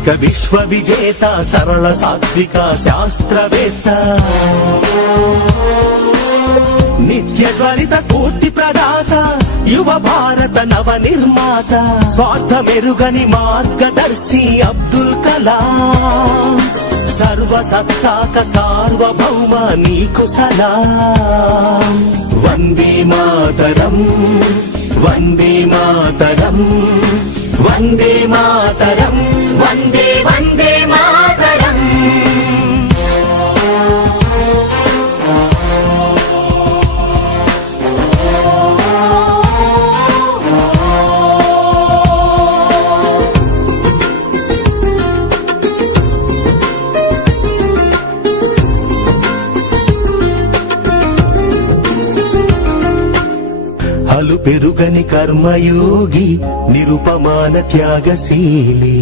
ధార్మిక విశ్వ విజేత సరళ సాత్విక శాస్త్రవేత్త నిత్య జ్వలిత స్ఫూర్తి ప్రదాత యువ భారత నవ నిర్మాత స్వార్థమెరుగని మార్గదర్శి అబ్దుల్ కలాం సర్వసత్తాక సార్వభౌమ నీకు సలాం వందే మాతరం వందే మాతరం వందే మాతరం వందే వందే మాతరం హలు పెరుగని కర్మయోగి నిరుపమాన త్యాగశీలి